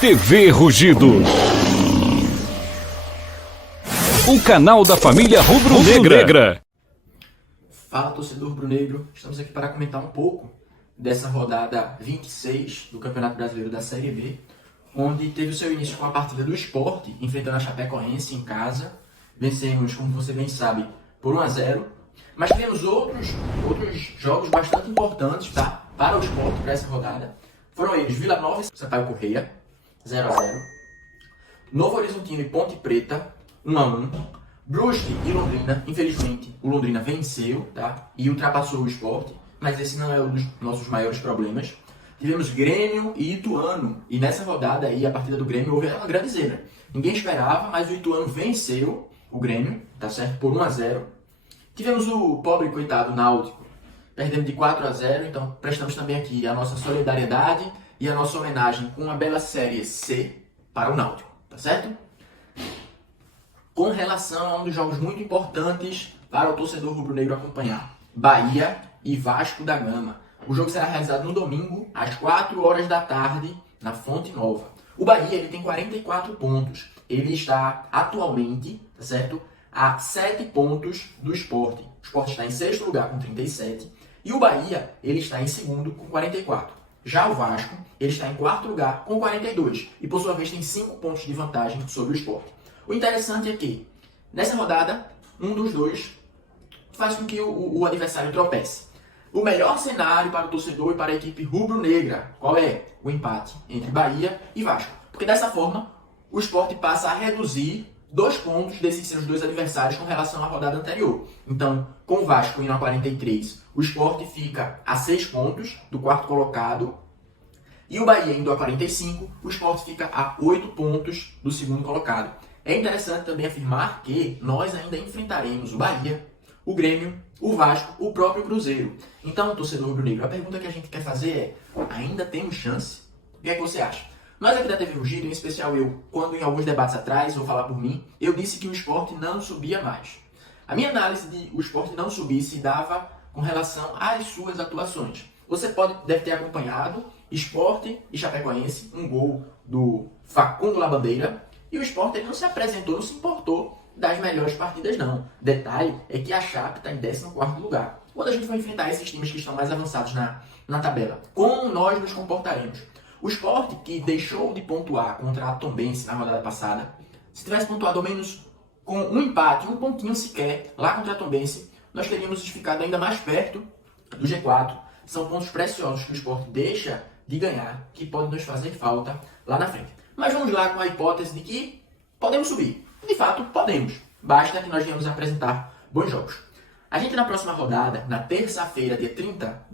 TV Rugido. O canal da família rubro-negra. Fala, torcedor rubro-negro. Estamos aqui para comentar um pouco dessa rodada 26 do Campeonato Brasileiro da Série B, onde teve o seu início com a partida do Sport, enfrentando a Chapecoense em casa. Vencemos, como você bem sabe, por 1-0. Mas tivemos outros jogos bastante importantes, tá? Para o Sport, para essa rodada. Foram eles: Vila Nova e Sampaio Corrêa, 0-0. Novo Horizontino e Ponte Preta, 1-1. Brusque e Londrina. Infelizmente, o Londrina venceu, tá? E ultrapassou o Sport, mas esse não é um dos nossos maiores problemas. Tivemos Grêmio e Ituano, e nessa rodada aí, a partida do Grêmio, houve uma grande zebra. Ninguém esperava, mas o Ituano venceu o Grêmio, tá certo? Por 1-0. Tivemos o pobre coitado Náutico, perdendo de 4-0, então prestamos também aqui a nossa solidariedade e a nossa homenagem com uma bela Série C para o Náutico, tá certo? Com relação a um dos jogos muito importantes para o torcedor rubro-negro acompanhar, Bahia e Vasco da Gama. O jogo será realizado no domingo, às 4 horas da tarde, na Fonte Nova. O Bahia ele tem 44 pontos. Ele está atualmente, tá certo, a 7 pontos do Sport. O Sport está em sexto lugar com 37 e o Bahia ele está em segundo com 44. Já o Vasco ele está em quarto lugar com 42 e por sua vez tem 5 pontos de vantagem sobre o Sport. O interessante é que, nessa rodada, um dos dois faz com que o adversário tropece. O melhor cenário para o torcedor e para a equipe rubro-negra, qual é? O empate entre Bahia e Vasco. Porque dessa forma, o Sport passa a reduzir 2 pontos desses seus dois adversários com relação à rodada anterior. Então, com o Vasco indo a 43, o Sport fica a 6 pontos do quarto colocado. E o Bahia indo a 45, o Sport fica a 8 pontos do segundo colocado. É interessante também afirmar que nós ainda enfrentaremos o Bahia, o Grêmio, o Vasco, o próprio Cruzeiro. Então, torcedor rubro-negro, a pergunta que a gente quer fazer é: ainda temos chance? O que é que você acha? Nós aqui da TV Rugido, em especial eu, quando em alguns debates atrás, vou falar por mim, eu disse que o Sport não subia mais. A minha análise de o Sport não subir se dava com relação às suas atuações. Você deve ter acompanhado Sport e Chapecoense, um gol do Facundo Labandeira, e o Sport ele não se apresentou, não se importou das melhores partidas não. Detalhe é que a Chape está em 14º lugar. Quando a gente for enfrentar esses times que estão mais avançados na tabela, como nós nos comportaremos? O Sport, que deixou de pontuar contra a Tombense na rodada passada, se tivesse pontuado ao menos com um empate, um pontinho sequer, lá contra a Tombense, nós teríamos ficado ainda mais perto do G4. São pontos preciosos que o Sport deixa de ganhar, que podem nos fazer falta lá na frente. Mas vamos lá com a hipótese de que podemos subir. De fato, podemos. Basta que nós venhamos apresentar bons jogos. A gente na próxima rodada, na terça-feira, dia 30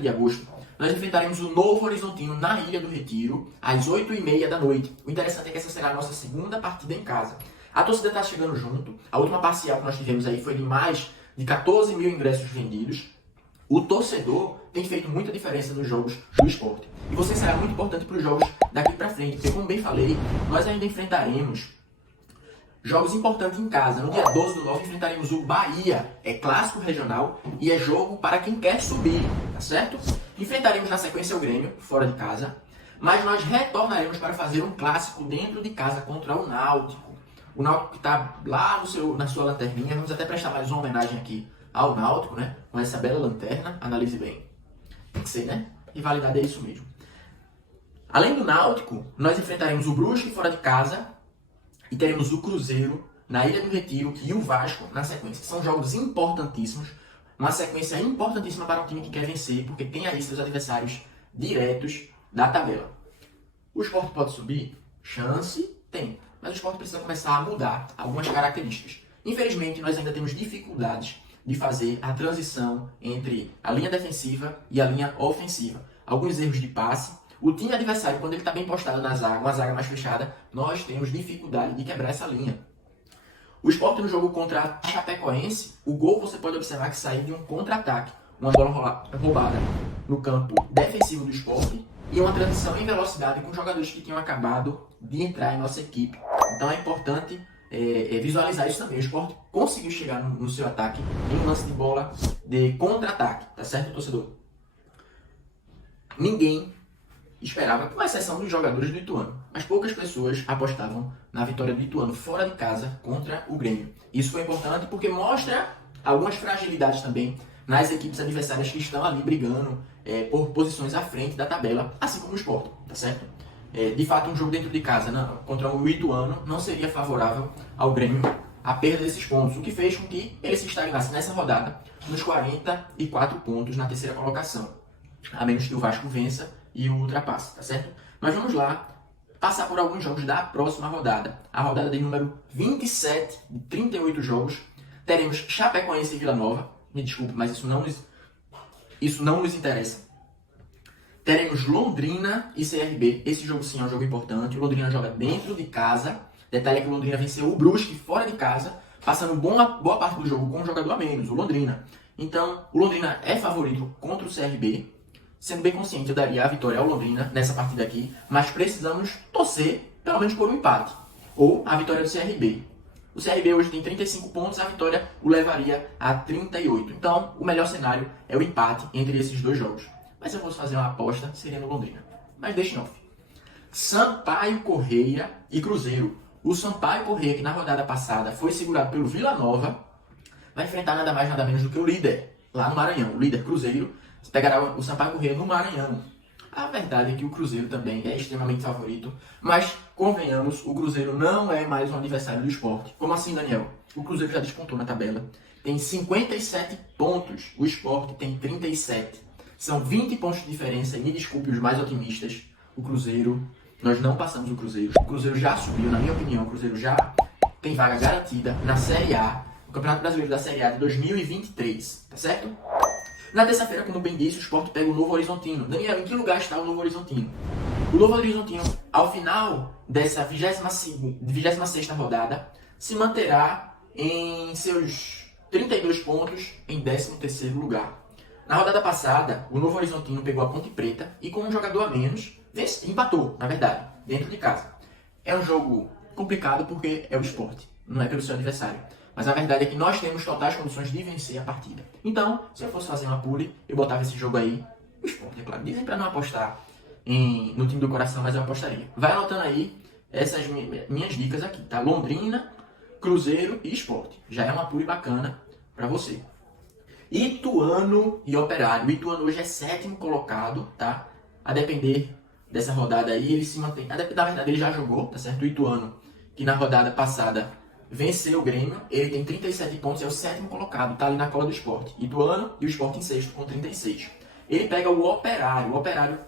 de agosto, nós enfrentaremos o Novo Horizontino na Ilha do Retiro, às 8h30 da noite. O interessante é que essa será a nossa segunda partida em casa. A torcida está chegando junto. A última parcial que nós tivemos aí foi de mais de 14 mil ingressos vendidos. O torcedor tem feito muita diferença nos jogos do Sport. E você será muito importante para os jogos daqui para frente, porque, como bem falei, nós ainda enfrentaremos jogos importantes em casa. No dia 12/9 enfrentaremos o Bahia. É clássico regional e é jogo para quem quer subir, tá certo? Enfrentaremos na sequência o Grêmio, fora de casa. Mas nós retornaremos para fazer um clássico dentro de casa contra o Náutico. O Náutico que está lá na sua lanterninha. Vamos até prestar mais uma homenagem aqui ao Náutico, né? Com essa bela lanterna. Analise bem. Tem que ser, né? Rivalidade é isso mesmo. Além do Náutico, nós enfrentaremos o Brusque fora de casa e teremos o Cruzeiro na Ilha do Retiro e o Vasco na sequência. São jogos importantíssimos, uma sequência importantíssima para um time que quer vencer, porque tem aí seus adversários diretos da tabela. O Sport pode subir? Chance tem, mas o Sport precisa começar a mudar algumas características. Infelizmente, nós ainda temos dificuldades de fazer a transição entre a linha defensiva e a linha ofensiva. Alguns erros de passe. O time adversário, quando ele está bem postado na zaga, uma zaga mais fechada, nós temos dificuldade de quebrar essa linha. O Sport no jogo contra a Chapecoense, o gol você pode observar que saiu de um contra-ataque. Uma bola roubada no campo defensivo do Sport e uma transição em velocidade com jogadores que tinham acabado de entrar em nossa equipe. Então é importante visualizar isso também. O Sport conseguiu chegar no seu ataque em um lance de bola de contra-ataque, tá certo, torcedor? Ninguém esperava, com exceção dos jogadores do Ituano. Mas poucas pessoas apostavam na vitória do Ituano fora de casa contra o Grêmio. Isso foi importante porque mostra algumas fragilidades também nas equipes adversárias que estão ali brigando por posições à frente da tabela, assim como o Sport, tá certo? De fato, um jogo dentro de casa contra o Ituano não seria favorável ao Grêmio a perda desses pontos, o que fez com que ele se estagnasse nessa rodada nos 44 pontos na terceira colocação, a menos que o Vasco vença e o ultrapasse, tá certo? Mas vamos lá passar por alguns jogos da próxima rodada. A rodada de número 27 de 38 jogos. Teremos Chapecoense e Vila Nova. Me desculpe, mas isso não nos interessa. Teremos Londrina e CRB. Esse jogo sim é um jogo importante. O Londrina joga dentro de casa. Detalhe é que o Londrina venceu o Brusque fora de casa, passando boa parte do jogo com um jogador a menos, o Londrina. Então, o Londrina é favorito contra o CRB. Sendo bem consciente, eu daria a vitória ao Londrina nessa partida aqui, mas precisamos torcer, pelo menos por um empate, ou a vitória do CRB. O CRB hoje tem 35 pontos, a vitória o levaria a 38. Então, o melhor cenário é o empate entre esses dois jogos. Mas se eu fosse fazer uma aposta, seria no Londrina. Mas deixa em off. Sampaio Correia e Cruzeiro. O Sampaio Correia, que na rodada passada foi segurado pelo Vila Nova, vai enfrentar nada mais nada menos do que o líder, lá no Maranhão. O líder Cruzeiro pegará o Sampaio Correia no Maranhão. A verdade é que o Cruzeiro também é extremamente favorito, mas, convenhamos, o Cruzeiro não é mais um adversário do Sport. Como assim, Daniel? O Cruzeiro já despontou na tabela. Tem 57 pontos, o Sport tem 37. São 20 pontos de diferença, e me desculpe os mais otimistas, o Cruzeiro, nós não passamos o Cruzeiro. O Cruzeiro já subiu, na minha opinião, o Cruzeiro já tem vaga garantida na Série A, no Campeonato Brasileiro da Série A de 2023, tá certo? Na terça-feira, como bem disse, o Sport pega o Novo Horizontino. Daniel, em que lugar está o Novo Horizontino? O Novo Horizontino, ao final dessa 26ª rodada, se manterá em seus 32 pontos em 13º lugar. Na rodada passada, o Novo Horizontino pegou a Ponte Preta e com um jogador a menos, empatou, na verdade, dentro de casa. É um jogo complicado porque é o Sport, não é pelo seu adversário. Mas a verdade é que nós temos totais condições de vencer a partida. Então, se eu fosse fazer uma pule, eu botava esse jogo aí, o Sport, é claro. Dizem pra não apostar no time do coração, mas eu apostaria. Vai anotando aí essas minhas dicas aqui, tá? Londrina, Cruzeiro e Sport. Já é uma pule bacana pra você. Ituano e Operário. O Ituano hoje é 7º colocado, tá? A depender dessa rodada aí, ele se mantém. Na verdade, ele já jogou, tá certo? O Ituano, que na rodada passada venceu o Grêmio, ele tem 37 pontos, é o 7º colocado, tá ali na cola do Sport. Ituano e o Sport em 6º com 36. Ele pega o Operário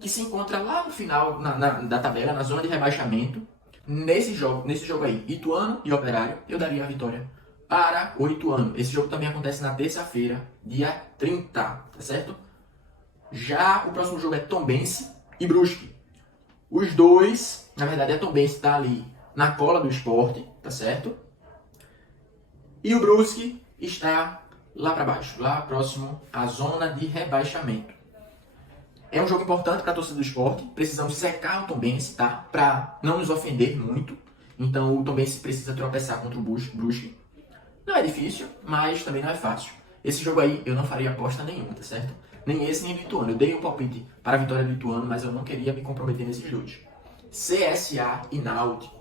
que se encontra lá no final da tabela, na zona de rebaixamento. Nesse jogo aí, Ituano e Operário, eu daria a vitória para o Ituano. Esse jogo também acontece na terça-feira, dia 30, tá certo? Já o próximo jogo é Tombense e Brusque. Os dois, na verdade, a Tombense está ali na cola do Sport, tá certo? E o Brusque está lá para baixo, lá próximo à zona de rebaixamento. É um jogo importante para a torcida do Sport. Precisamos secar o Tombense, tá? Para não nos ofender muito. Então o Tombense precisa tropeçar contra o Brusque. Não é difícil, mas também não é fácil. Esse jogo aí eu não faria aposta nenhuma, tá certo? Nem esse nem o Ituano. Eu dei um palpite para a vitória do Ituano, mas eu não queria me comprometer nesses dois. CSA e Náutico.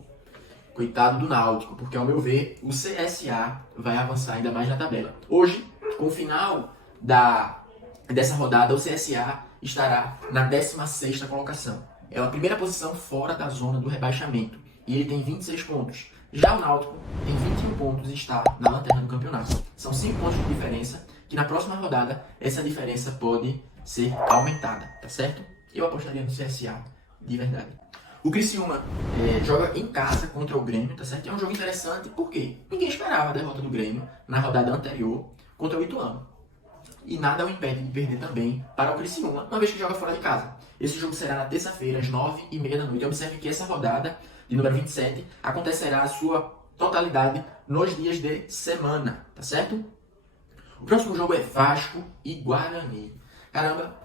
Coitado do Náutico, porque ao meu ver, o CSA vai avançar ainda mais na tabela. Hoje, com o final dessa rodada, o CSA estará na 16ª colocação. É a primeira posição fora da zona do rebaixamento. E ele tem 26 pontos. Já o Náutico tem 21 pontos e está na lanterna do campeonato. São 5 pontos de diferença, que na próxima rodada essa diferença pode ser aumentada, tá certo? Eu apostaria no CSA, de verdade. O Criciúma joga em casa contra o Grêmio, tá certo? É um jogo interessante, porque ninguém esperava a derrota do Grêmio na rodada anterior contra o Ituano. E nada o impede de perder também para o Criciúma, uma vez que joga fora de casa. Esse jogo será na terça-feira, às 9h30 da noite. Observe que essa rodada, de número 27, acontecerá a sua totalidade nos dias de semana, tá certo? O próximo jogo é Vasco e Guarani. Caramba,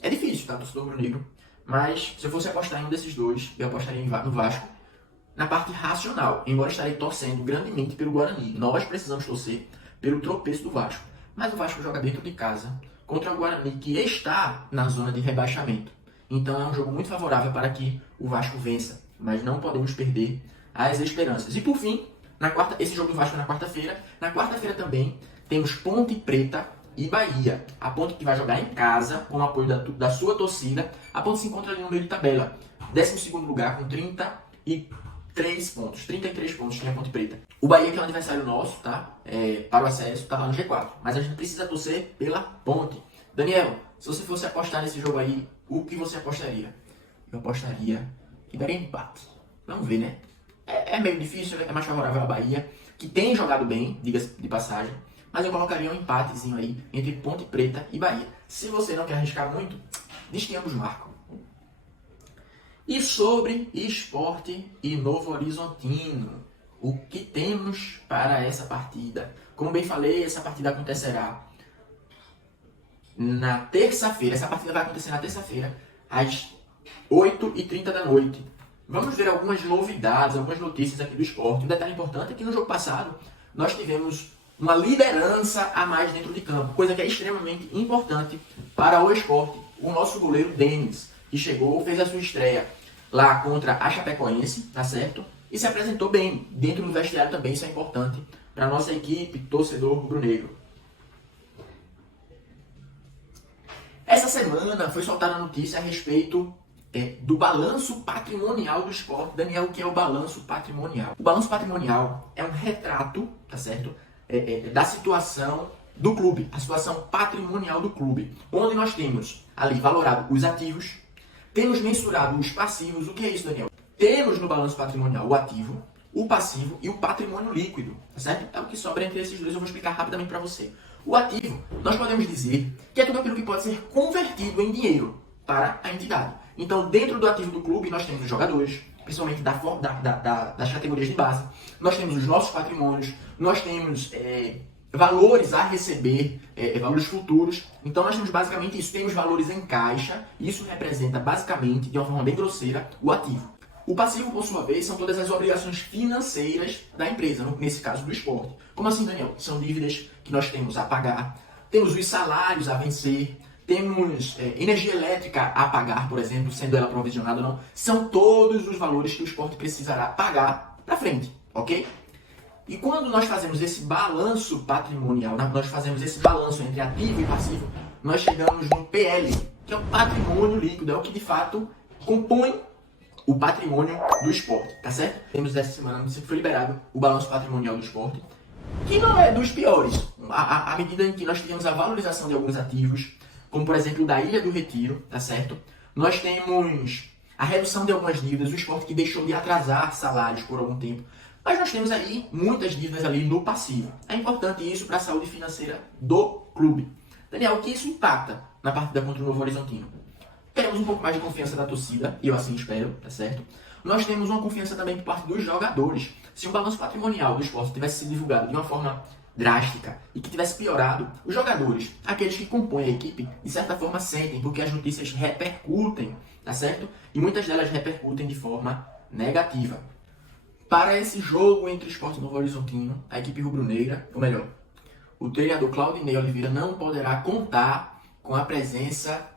é difícil, tá, torcedor rubro-negro? Mas se eu fosse apostar em um desses dois, eu apostaria no Vasco na parte racional, embora estarei torcendo grandemente pelo Guarani. Nós precisamos torcer pelo tropeço do Vasco. Mas o Vasco joga dentro de casa contra o Guarani, que está na zona de rebaixamento. Então é um jogo muito favorável para que o Vasco vença, mas não podemos perder as esperanças. E por fim, esse jogo do Vasco é na quarta-feira. Na quarta-feira também temos Ponte Preta e Bahia. A Ponte que vai jogar em casa, com o apoio da sua torcida. A Ponte se encontra ali no meio de tabela. 12º lugar com 33 pontos. 33 pontos tem a Ponte Preta. O Bahia, que é um adversário nosso, tá? Para o acesso, tá lá no G4. Mas a gente precisa torcer pela Ponte. Daniel, se você fosse apostar nesse jogo aí, o que você apostaria? Eu apostaria que daria empate. Vamos ver, né? É meio difícil, é mais favorável a Bahia, que tem jogado bem, diga-se de passagem, mas eu colocaria um empatezinho aí entre Ponte Preta e Bahia. Se você não quer arriscar muito, diz que ambos marcam. E sobre Sport e Novo Horizontino, o que temos para essa partida? Como bem falei, essa partida acontecerá na terça-feira. Essa partida vai acontecer na terça-feira, às 8h30 da noite. Vamos ver algumas novidades, algumas notícias aqui do Sport. Um detalhe importante é que no jogo passado nós tivemos uma liderança a mais dentro de campo, coisa que é extremamente importante para o Sport. O nosso goleiro Denis, que chegou, fez a sua estreia lá contra a Chapecoense, tá certo? E se apresentou bem dentro do vestiário também, isso é importante para a nossa equipe, torcedor rubro-negro. Essa semana foi soltada a notícia a respeito do balanço patrimonial do Sport. Daniel, o que é o balanço patrimonial? O balanço patrimonial é um retrato, tá certo? Da situação do clube, a situação patrimonial do clube, onde nós temos ali valorado os ativos, temos mensurado os passivos. O que é isso, Daniel? Temos no balanço patrimonial o ativo, o passivo e o patrimônio líquido, tá certo? É o que sobra entre esses dois, eu vou explicar rapidamente para você. O ativo, nós podemos dizer que é tudo aquilo que pode ser convertido em dinheiro para a entidade. Então, dentro do ativo do clube, nós temos os jogadores, principalmente das categorias de base. Nós temos os nossos patrimônios, nós temos valores a receber, valores futuros. Então, nós temos basicamente isso. Temos valores em caixa, isso representa basicamente, de uma forma bem grosseira, o ativo. O passivo, por sua vez, são todas as obrigações financeiras da empresa, nesse caso do esporte. Como assim, Daniel? São dívidas que nós temos a pagar, temos os salários a vencer, temos energia elétrica a pagar, por exemplo, sendo ela provisionada ou não. São todos os valores que o esporte precisará pagar para frente, ok? E quando nós fazemos esse balanço patrimonial, nós fazemos esse balanço entre ativo e passivo, nós chegamos no PL, que é o patrimônio líquido, é o que de fato compõe o patrimônio do esporte, tá certo? Temos essa semana, que foi liberado o balanço patrimonial do esporte, que não é dos piores, à medida em que nós tivemos a valorização de alguns ativos, como por exemplo o da Ilha do Retiro, tá certo? Nós temos a redução de algumas dívidas, o esporte que deixou de atrasar salários por algum tempo, mas nós temos aí muitas dívidas ali no passivo. É importante isso para a saúde financeira do clube. Daniel, o que isso impacta na partida contra o Novo Horizontino? Teremos um pouco mais de confiança da torcida, e eu assim espero, tá certo? Nós temos uma confiança também por parte dos jogadores. Se o balanço patrimonial do esporte tivesse sido divulgado de uma forma drástica e que tivesse piorado, os jogadores, aqueles que compõem a equipe, de certa forma sentem, porque as notícias repercutem, tá certo? E muitas delas repercutem de forma negativa. Para esse jogo entre Sport e Novo Horizontino, a equipe rubro-negra, ou melhor, o treinador Claudinei Oliveira não poderá contar com a presença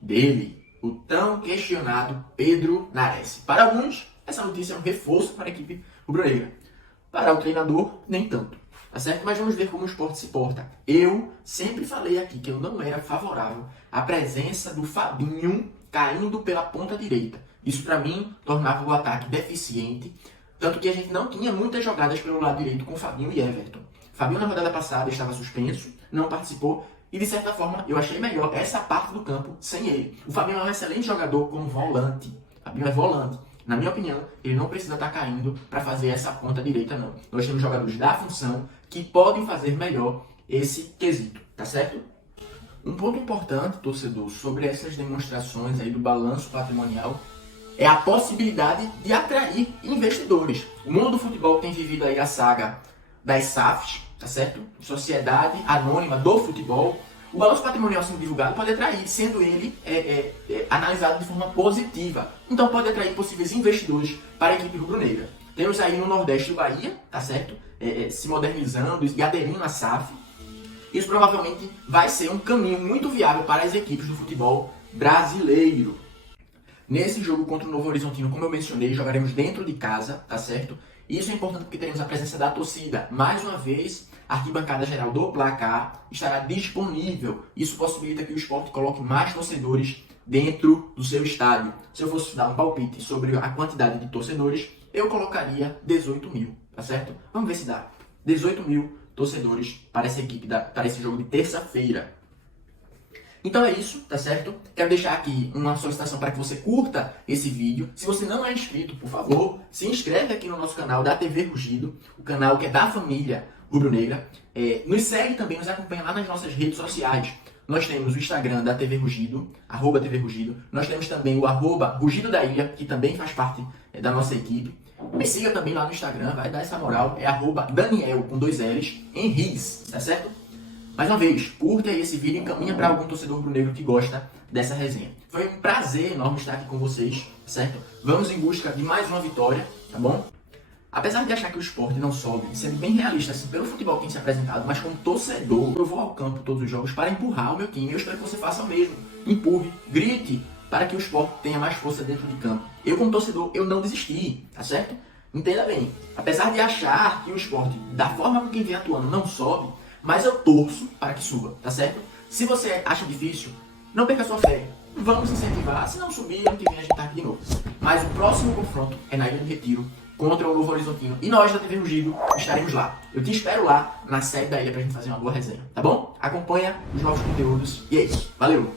dele, o tão questionado Pedro Nares. Para alguns, essa notícia é um reforço para a equipe rubro-negra. Para o treinador, nem tanto. Tá certo? Mas vamos ver como o Sport se porta. Eu sempre falei aqui que eu não era favorável à presença do Fabinho caindo pela ponta direita. Isso para mim tornava o ataque deficiente, tanto que a gente não tinha muitas jogadas pelo lado direito com Fabinho e Everton. Fabinho na rodada passada estava suspenso, não participou, e de certa forma eu achei melhor essa parte do campo sem ele. O Fabinho é um excelente jogador como volante. Fabinho é volante. Na minha opinião, ele não precisa estar caindo para fazer essa ponta direita, não. Nós temos jogadores da função que podem fazer melhor esse quesito, tá certo? Um ponto importante, torcedor, sobre essas demonstrações aí do balanço patrimonial é a possibilidade de atrair investidores. O mundo do futebol tem vivido aí a saga das SAFs, tá certo? Sociedade Anônima do Futebol. O balanço patrimonial sendo divulgado pode atrair, sendo ele analisado de forma positiva. Então pode atrair possíveis investidores para a equipe rubro-negra. Temos aí no Nordeste o Bahia, tá certo? Se modernizando e aderindo à SAF. Isso provavelmente vai ser um caminho muito viável para as equipes do futebol brasileiro. Nesse jogo contra o Novo Horizontino, como eu mencionei, jogaremos dentro de casa, tá certo? Isso é importante porque teremos a presença da torcida. Mais uma vez, a arquibancada geral do placar estará disponível. Isso possibilita que o Sport coloque mais torcedores dentro do seu estádio. Se eu fosse dar um palpite sobre a quantidade de torcedores, eu colocaria 18 mil, tá certo? Vamos ver se dá. 18 mil torcedores para essa equipe, para esse jogo de terça-feira. Então é isso, tá certo? Quero deixar aqui uma solicitação para que você curta esse vídeo. Se você não é inscrito, por favor, se inscreve aqui no nosso canal da TV Rugido, o canal que é da família rubro-negra. Nos segue também, nos acompanha lá nas nossas redes sociais. Nós temos o Instagram da TV Rugido, @TV Rugido. Nós temos também o @Rugido da Ilha, que também faz parte da nossa equipe. Me siga também lá no Instagram, vai dar essa moral. É @Daniel, com 2 L's, Henriz, tá certo? Mais uma vez, curta aí esse vídeo e encaminha para algum torcedor rubro-negro que gosta dessa resenha. Foi um prazer enorme estar aqui com vocês, certo? Vamos em busca de mais uma vitória, tá bom? Apesar de achar que o Sport não sobe, sendo bem realista assim, pelo futebol que tem se apresentado, mas como torcedor, eu vou ao campo todos os jogos para empurrar o meu time. Eu espero que você faça o mesmo. Empurre, grite, para que o Sport tenha mais força dentro de campo. Eu, como torcedor, eu não desisti, tá certo? Entenda bem, apesar de achar que o Sport, da forma com que vem atuando, não sobe, mas eu torço para que suba, tá certo? Se você acha difícil, não perca sua fé. Vamos incentivar. Se não subir, ano que vem a gente tá aqui de novo. Mas o próximo confronto é na Ilha do Retiro, contra o Novo Horizontino. E nós da TV Rugido estaremos lá. Eu te espero lá, na sede da ilha, pra gente fazer uma boa resenha, tá bom? Acompanha os novos conteúdos. E é isso. Valeu!